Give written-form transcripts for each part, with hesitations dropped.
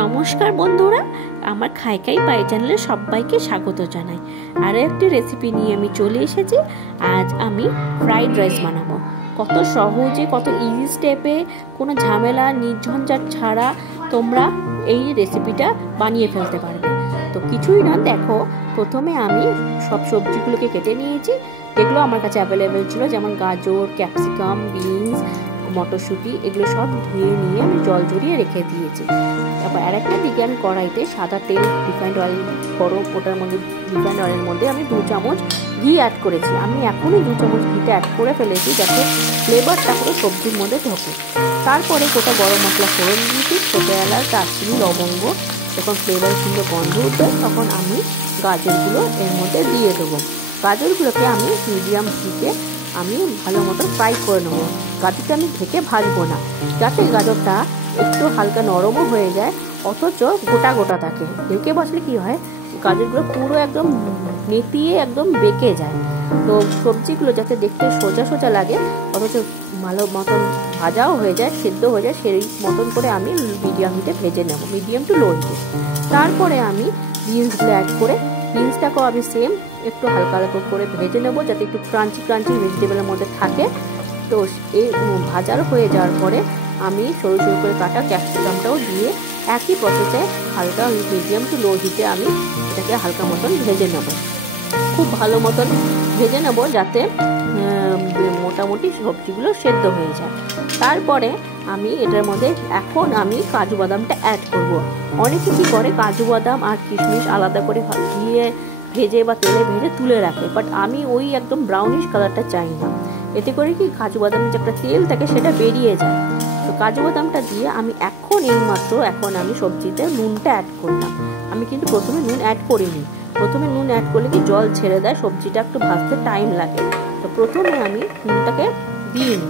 নমস্কার বন্ধুরা, আমার খাইকাই পাই চ্যানেলে সবাইকে স্বাগত জানাই। আরও একটি রেসিপি নিয়ে আমি চলে এসেছি। আজ আমি ফ্রাইড রাইস বানাবো। কত সহজে, কত ইজি স্টেপে, কোনো ঝামেলা নির্ঝঞ্ঝাট ছাড়া তোমরা এই রেসিপিটা বানিয়ে ফেলতে পারবে। তো কিছুই না, দেখো, প্রথমে আমি সব সবজিগুলোকে কেটে নিয়েছি, যেগুলো আমার কাছে অ্যাভেলেবেল ছিল, যেমন গাজর, ক্যাপসিকাম, বিনস, মটরশুঁটি, এগুলো সব ধুয়ে নিয়ে আমি জল ঝরিয়ে রেখে দিয়েছি। তারপর আরেকটা দিকে আমি কড়াইতে সাদা তেল, রিফাইন্ড অয়েল গরম, ওটার মধ্যে রিফাইন্ড অয়েলের মধ্যে আমি 2 চামচ ঘি অ্যাড করেছি। আমি এখনই 2 চামচ ঘিটা অ্যাড করে ফেলেছি, যাতে ফ্লেভারটা পুরো সবজির মধ্যে ঢোকে। তারপরে গোটা গরম মশলা ফোড়ন দিয়েছি, ছোটো এলাচ, দারচিনি, লবঙ্গ। যখন ফ্লেভার সুন্দর গন্ধ উঠবে, তখন আমি গাজরগুলো এর মধ্যে দিয়ে দেবো। গাজরগুলোকে আমি মিডিয়াম হিটে আমি ভালো মতো ফ্রাই করে নেবো। গাজরটা আমি ঢেকে ভাজবো না, যাতে গাজরটা একটু হালকা নরমও হয়ে যায়, অথচ গোটা গোটা থাকে। ঢেকে ভাজলে কি হয়, গাজরগুলো পুরো একদম নেতিয়ে একদম বেঁকে যায়। তো সবজিগুলো যাতে দেখতে সোজা সোজা লাগে, অথচ ভালো মতন ভাজাও হয়ে যায়, সেদ্ধ হয়ে যায়, সেই মতন করে আমি মিডিয়াম হিটে ভেজে নেব, মিডিয়াম টু লো হিটে। তারপরে আমি বিনসগুলো অ্যাড করে বিনসটাকেও আমি সেম একটু হালকা হালকা করে ভেজে নেব, যাতে একটু ক্রাঞ্চি ক্রাঞ্চি ভেজিটেবলের মধ্যে থাকে। তো এই ভাজার হয়ে যাওয়ার পরে আমি সরু সরু করে কাটা ক্যাপসিকামটাও দিয়ে একই প্রসেসে হালকা মিডিয়াম টু লো হিটে আমি এটাকে হালকা মতন ভেজে নেব, খুব ভালো মতন ভেজে নেব, যাতে মোটামুটি সবজিগুলো সেদ্ধ হয়ে যায়। তারপরে আমি এটার মধ্যে এখন আমি কাজু বাদামটা অ্যাড করব। অনেকে কী করে, কাজু বাদাম আর কিশমিশ আলাদা করে দিয়ে ভেজে বা তেলে ভেজে তুলে রাখে, বাট আমি ওই একদম ব্রাউনিশ কালারটা চাই না। এতে করে কি, কাজু বাদামের যে একটা তেল থাকে সেটা বেরিয়ে যায়। তো কাজু বাদামটা দিয়ে আমি এখন আমি সবজিতে নুনটা অ্যাড করলাম। আমি কিন্তু প্রথমে নুন অ্যাড করিনি। প্রথমে নুন অ্যাড করলে কি জল ছেড়ে দেয়, সবজিটা একটু ভাজতে টাইম লাগে। তো প্রথমে আমি নুনটাকে দিইনি।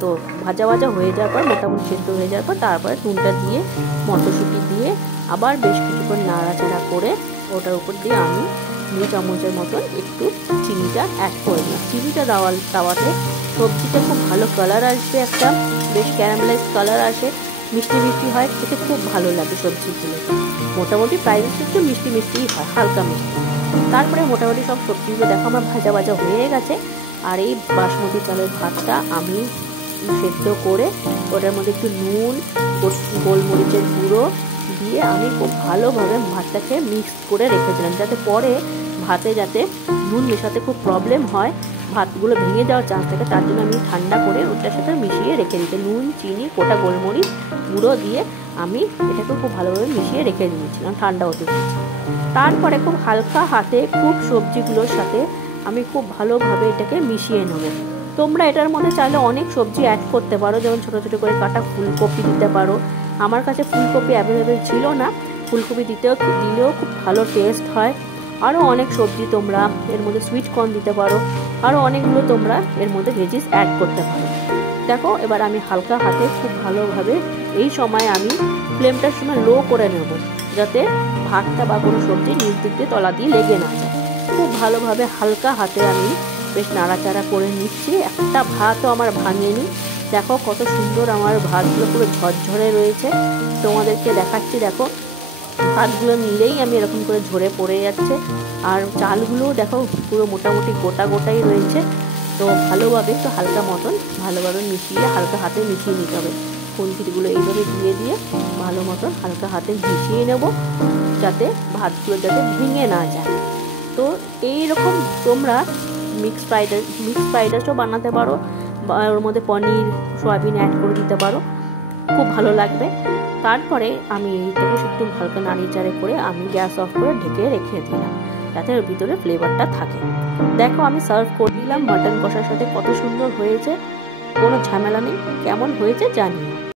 তো ভাজা ভাজা হয়ে যাওয়ার পর, মোটামুটি সেদ্ধ হয়ে যাওয়ার পর, তারপরে নুনটা দিয়ে মটরশুঁটি দিয়ে আবার বেশ কিছুক্ষণ নাড়াচাড়া করে ওটার উপর দিয়ে আমি 2 চামচের মতন একটু চিনিটা অ্যাড করে দিই। চিনিটা দেওয়াতে সবজিটা খুব ভালো কালার আসবে, একটা বেশ ক্যারামেলাইজ কালার আসে, মিষ্টি মিষ্টি হয়, খেতে খুব ভালো লাগে সবজিগুলো। মোটামুটি প্রায় একটু মিষ্টি মিষ্টিই হয়, হালকা মিষ্টি। তারপরে মোটামুটি সব সবজিগুলো দেখো আমার ভাজা ভাজা হয়ে গেছে। আর এই বাসমতি চালের ভাতটা আমি সেদ্ধ করে ওটার মধ্যে একটু নুন, গোলমরিচের গুঁড়ো দিয়ে আমি খুব ভালোভাবে ভাতটাকে মিক্স করে রেখেছিলাম, যাতে পরে ভাতে যাতে নুন মেশাতে খুব প্রবলেম হয়, ভাতগুলো ভেঙে যাওয়ার চান্স থাকে। তার জন্য আমি ঠান্ডা করে ওটার সাথে মিশিয়ে রেখে দিতে, নুন, চিনি, গোটা গোলমরিচ গুঁড়ো দিয়ে আমি এটাকে খুব ভালোভাবে মিশিয়ে রেখে দিয়েছিলাম, ঠান্ডা হতে দিয়েছি। তারপরে খুব হালকা হাতে খুব সবজিগুলোর সাথে আমি খুব ভালোভাবে এটাকে মিশিয়ে নেব। তোমরা এটার মধ্যে চাইলে অনেক সবজি অ্যাড করতে পারো, যেমন ছোটো ছোটো করে কাটা ফুলকপি দিতে পারো। আমার কাছে ফুলকপি অ্যাভেলেবেল ছিল না, ফুলকপি দিলেও খুব ভালো টেস্ট হয়। আরও অনেক সবজি তোমরা এর মধ্যে, সুইট কর্ন দিতে পারো, আরও অনেকগুলো তোমরা এর মধ্যে ভেজিস অ্যাড করতে পারো। দেখো, এবার আমি হালকা হাতে খুব ভালোভাবে এই সময় আমি ফ্লেমটার সময় লো করে নেব, যাতে ভাতটা বা কোনো সবজি নিচ দিক দিয়ে তলা দিয়ে লেগে না যায়। খুব ভালোভাবে হালকা হাতে আমি বেশ নাড়াচাড়া করে নিচ্ছি। একটা ভাতও আমার ভাঙেনি। দেখো কত সুন্দর আমার ভাতগুলো পুরো ঝরঝরে রয়েছে। তোমাদেরকে দেখাচ্ছি, দেখো ভাতগুলো নিলেই আমি এরকম করে ঝরে পড়ে যাচ্ছে। আর চালগুলো দেখো পুরো মোটামুটি গোটা গোটাই রয়েছে। তো ভালোভাবে একটু হালকা মতন ভালোভাবে মিশিয়ে, হালকা হাতে মিশিয়ে নিতে হবে। খুন্তিগুলো এইভাবে দিয়ে ভালো মতন হালকা হাতে মিশিয়ে নেব, যাতে ভাতগুলো যাতে ভেঙে না যায়। তো এইরকম তোমরা মিক্স ফ্রাইড রাইসও বানাতে পারো, বা ওর মধ্যে পনির, সয়াবিন অ্যাড করে দিতে পারো, খুব ভালো লাগবে। তারপরে আমি এইটাকে একটু হালকা নাড়িচাড়ে করে আমি গ্যাস অফ করে ঢেকে রেখে দিলাম, যাতে ওর ভিতরে ফ্লেভারটা থাকে। দেখো, আমি সার্ভ করে দিলাম মাটন কষার সাথে। কত সুন্দর হয়েছে, কোনো ঝামেলা নেই। কেমন হয়েছে জানিও।